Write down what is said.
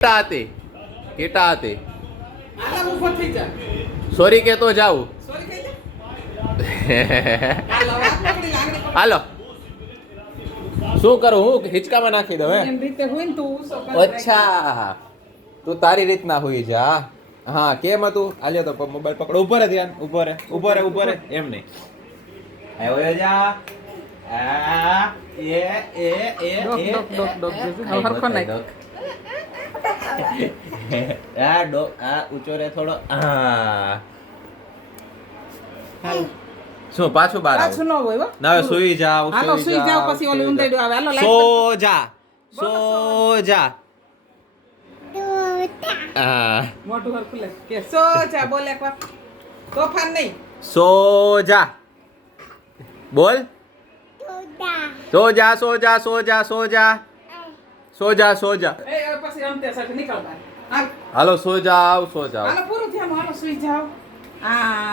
હતી કેટા હતી સોરી કે તો જાઉં હાલો શું કરું હું હિંચકામાં નાખી દઉં હે અચ્છા તું તારી રીતના હોઈ જા હા કેમ હતું આલ્યો તો મોબાઈલ પકડો ઉભો રે ધ્યાન ઉભો રે એમ નહીં આવ્યો જા આ એ હરખો નાખ આ ઊંચો રે થોડો શું પાછું બાર પાછું ન હોય હો ના સુઈ જાવ હાલો સુઈ જાવ પછી ઓલી ઊંધાઈ આવે હાલો સો જા મોટું હરખું લે કે સો જા બોલ એકવાર તોફાન નહીં સો જા બોલ સો જા એ પછી અંતે સાથે નીકળ બહાર હાલો સો જાવ હાલો પૂરું થયા હાલો સુઈ જાવ આ